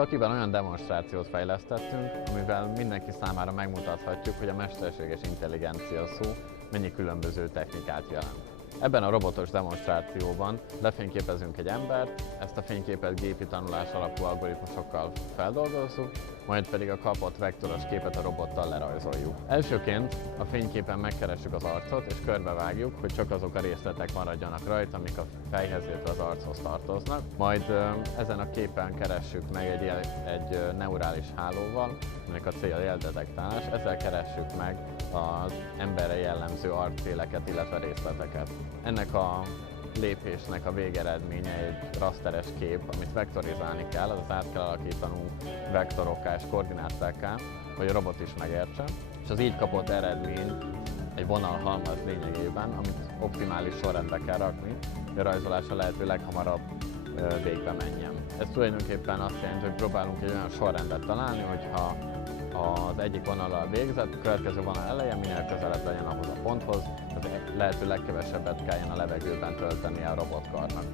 Stakiben olyan demonstrációt fejlesztettünk, amivel mindenki számára megmutathatjuk, hogy a mesterséges intelligencia szó mennyi különböző technikát jelent. Ebben a robotos demonstrációban lefényképezünk egy embert, ezt a fényképet gépi tanulás alapú algoritmusokkal feldolgozzuk, majd pedig a kapott vektoros képet a robottal lerajzoljuk. Elsőként a fényképen megkeressük az arcot és körbevágjuk, hogy csak azok a részletek maradjanak rajta, amik a fejhez, illetve az archoz tartoznak. Majd ezen a képen keressük meg egy neurális hálóval, aminek a célja jeldetektálás, ezzel keressük meg az emberre jellemző arcéleket, illetve részleteket. Ennek a lépésnek a végeredménye egy rasteres kép, amit vektorizálni kell, azaz át kell alakítanunk vektorokká és koordinátákká, hogy a robot is megértse, és az így kapott eredmény egy vonalhalmaz lényegében, amit optimális sorrendbe kell rakni, hogy a rajzolás a lehető leghamarabb végbe menjen. Ez tulajdonképpen azt jelenti, hogy próbálunk egy olyan sorrendet találni, hogyha az egyik vonallal végzett, a következő vonal eleje minél közelebb legyen ahhoz a ponthoz, tehát lehető legkevesebbet kelljen a levegőben töltenie a robotkarnak.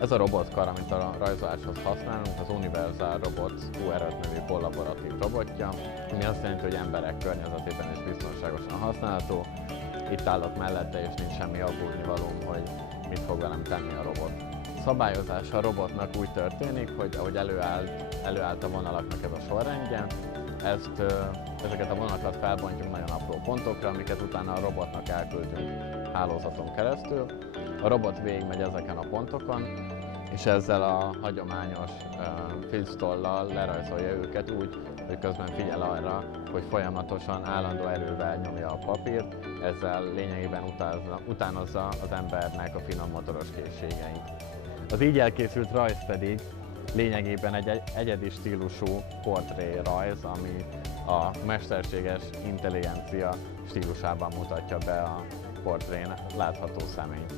Ez a robotkar, amit a rajzoláshoz használunk, az Universal Robots UR5 nevű kollaboratív robotja, ami azt jelenti, hogy emberek környezetében is biztonságosan használható. Itt állok mellette, és nincs semmi aggódnivalóm, hogy mit fog velem tenni a robot. A szabályozása a robotnak úgy történik, hogy ahogy előállt a vonalaknak ez a sorrendje, ezeket a vonalakat felbontjuk nagyon apró pontokra, amiket utána a robotnak elküldünk hálózaton keresztül. A robot végigmegy ezeken a pontokon, és ezzel a hagyományos filctollal lerajzolja őket úgy, hogy közben figyel arra, hogy folyamatosan állandó erővel nyomja a papírt, ezzel lényegében utánozza az embernek a finom motoros készségeit. Az így elkészült rajz pedig lényegében egy egyedi stílusú portré rajz, ami a mesterséges intelligencia stílusában mutatja be a portrén látható személyt.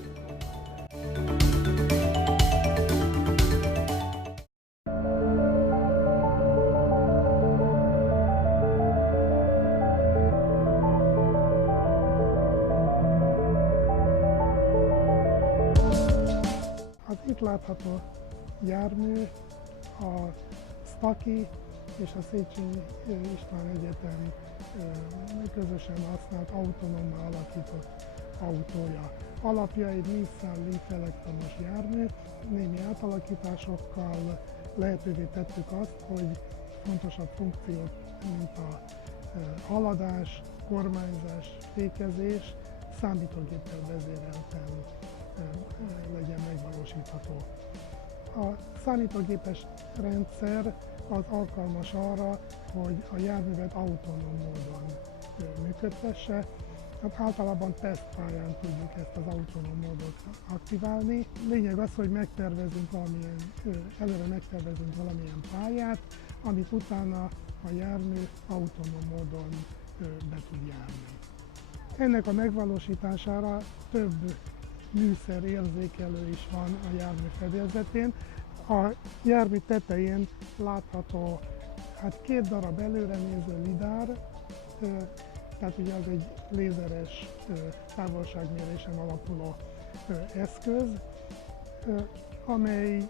Az itt látható jármű a Staki és a Széchenyi István Egyetem közösen használt autonómmá alakított autója. Alapja egy Nissan Leaf elektromos jármű, némi átalakításokkal lehetővé tettük azt, hogy fontosabb funkciók, mint a haladás, kormányzás, fékezés számítógéppel vezérelten legyen megvalósítható. A számítógépes rendszer az alkalmas arra, hogy a járművet autonóm módon működtesse. Hát általában tesztpályán tudjuk ezt az autonóm módot aktiválni. Lényeg az, hogy előre megtervezünk valamilyen pályát, amit utána a jármű autonóm módon be tud járni. Ennek a megvalósítására több műszerérzékelő is van a jármű fedélzetén. A jármű tetején látható két darab előrenéző lidár, tehát ugye az egy lézeres távolságmérésen alapuló eszköz, amely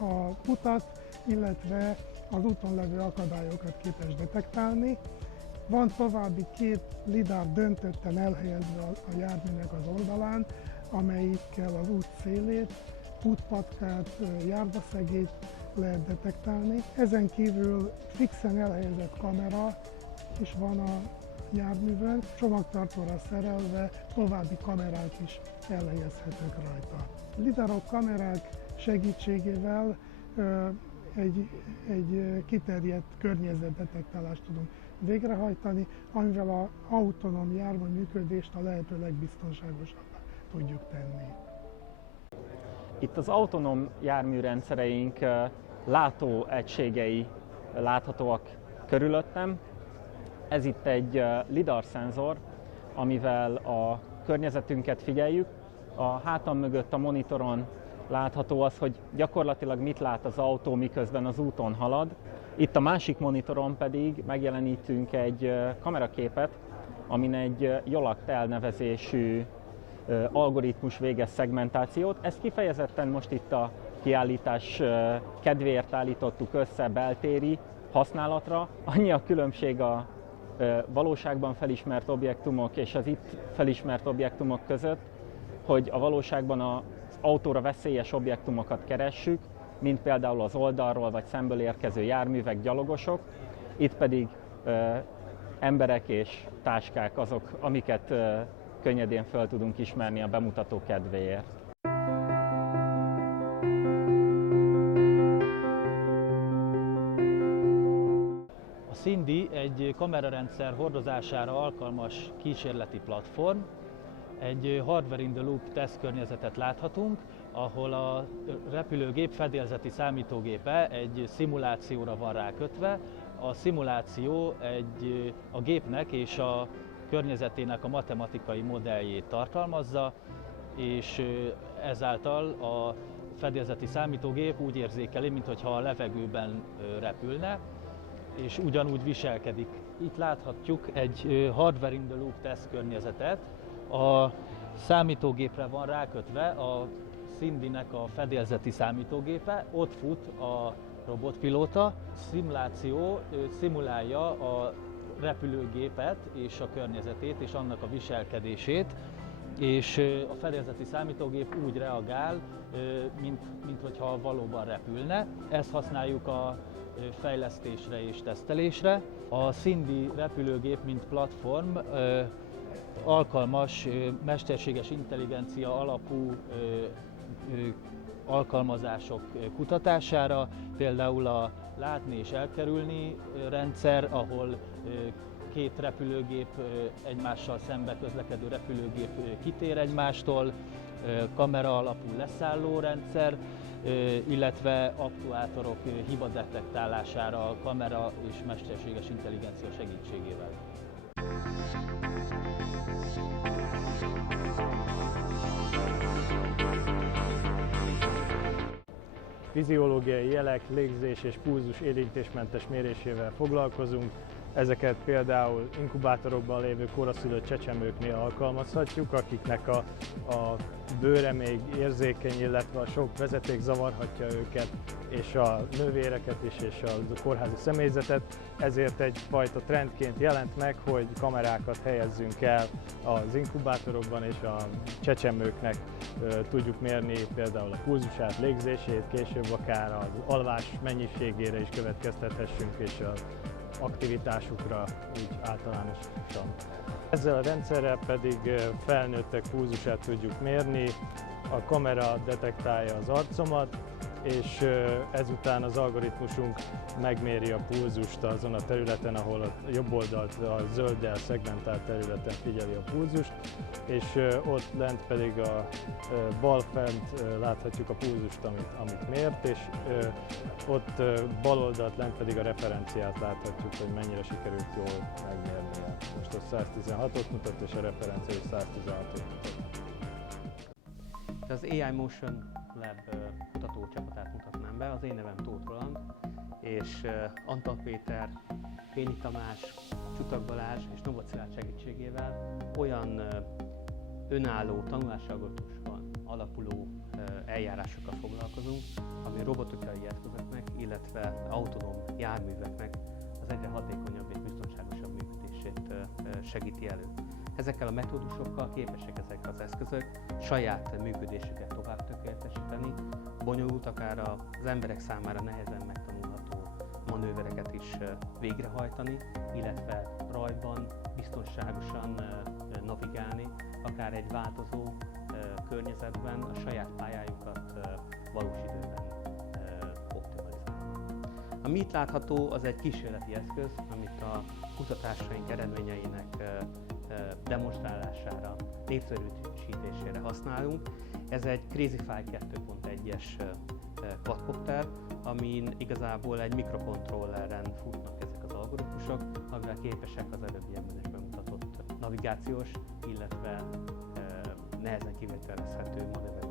a utat, illetve az úton levő akadályokat képes detektálni. Van további két lidár döntötten elhelyezve a járműnek az oldalán, amelyikkel az út szélét, útpatkát, járdaszegét lehet detektálni. Ezen kívül fixen elhelyezett kamera is van a járművön, csomagtartóra szerelve további kamerák is elhelyezhetők rajta. Lidárok, kamerák segítségével egy kiterjedt környezetdetektálást tudunk végrehajtani, amivel az autonóm jármű működést a lehető legbiztonságosabbá tudjuk tenni. Itt az autonóm járműrendszereink látóegységei láthatóak körülöttem. Ez itt egy lidar szenzor, amivel a környezetünket figyeljük. A hátam mögött a monitoron látható az, hogy gyakorlatilag mit lát az autó, miközben az úton halad. Itt a másik monitoron pedig megjelenítünk egy kameraképet, amin egy JOLACT elnevezésű algoritmus végez szegmentációt. Ezt kifejezetten most itt a kiállítás kedvéért állítottuk össze beltéri használatra. Annyi a különbség a valóságban felismert objektumok és az itt felismert objektumok között, hogy a valóságban az autóra veszélyes objektumokat keressük, mint például az oldalról vagy szemből érkező járművek, gyalogosok. Itt pedig emberek és táskák azok, amiket könnyedén fel tudunk ismerni a bemutató kedvéért. A Cindy egy kamerarendszer hordozására alkalmas kísérleti platform. Egy hardware in the loop tesztkörnyezetet láthatunk, ahol a repülőgép fedélzeti számítógépe egy szimulációra van rákötve. A szimuláció a gépnek és a környezetének a matematikai modelljét tartalmazza, és ezáltal a fedélzeti számítógép úgy érzékeli, mintha a levegőben repülne, és ugyanúgy viselkedik. Itt láthatjuk egy hardware in the loop tesztkörnyezetet. A számítógépre van rákötve a Cindynek a fedélzeti számítógépe, ott fut a robotpilóta. Szimuláció szimulálja a repülőgépet és a környezetét és annak a viselkedését, és a fedélzeti számítógép úgy reagál, mint hogyha valóban repülne. Ezt használjuk a fejlesztésre és tesztelésre. A Cindy repülőgép, mint platform, alkalmas mesterséges intelligencia alapú alkalmazások kutatására, például a látni és elkerülni rendszer, ahol két repülőgép, egymással szembe közlekedő repülőgép kitér egymástól, kamera alapú leszálló rendszer, illetve aktuátorok hibadetektálására a kamera és mesterséges intelligencia segítségével. Fiziológiai jelek, légzés és pulzus érintésmentes mérésével foglalkozunk. Ezeket például inkubátorokban lévő koraszülött csecsemőknél alkalmazhatjuk, akiknek a bőre még érzékeny, illetve a sok vezeték zavarhatja őket, és a nővéreket is, és a kórházi személyzetet. Ezért egyfajta trendként jelent meg, hogy kamerákat helyezzünk el az inkubátorokban, és a csecsemőknek tudjuk mérni például a pulzusát, légzését, később akár az alvás mennyiségére is következtethessünk, és az aktivitásukra úgy általánosan. Ezzel a rendszerrel pedig felnőttek pulzusát tudjuk mérni, a kamera detektálja az arcomat, és ezután az algoritmusunk megméri a pulzust azon a területen, ahol a jobb oldalt a zölddel szegmentált területen figyeli a pulzust, és ott lent pedig a bal fent láthatjuk a pulzust, amit mért, és ott bal oldalt lent pedig a referenciát láthatjuk, hogy mennyire sikerült jól megmérnie. Most a 116-ot mutat, és a referencia is 116-ot mutat. Az AI Motion Lab kutatócsapatát mutatnám be. Az én nevem Tóth Roland, és Antal Péter, Fényi Tamás, Csutak Balázs és Novot Szilárd segítségével olyan önálló tanulásalgoritmusban alapuló eljárásokkal foglalkozunk, ami robotikai eszközöknek, illetve autonóm járműveknek az egyre hatékonyabb és biztonságosabb működését segíti elő. Ezekkel a metódusokkal képesek ezek az eszközök saját működésüket tovább tökéletesíteni, bonyolult, akár az emberek számára nehezen megtanulható manővereket is végrehajtani, illetve rajban biztonságosan navigálni, akár egy változó környezetben a saját pályájukat valós időben optimalizálni. Ami itt látható, az egy kísérleti eszköz, amit a kutatásaink eredményeinek demonstrálására, népszerűsítésére használunk. Ez egy Crazyflie 2.1-es quadcopter, amin igazából egy mikrokontrolleren futnak ezek az algoritmusok, amivel képesek az előbbiekben is bemutatott navigációs, illetve nehezen kivitelezhető manőver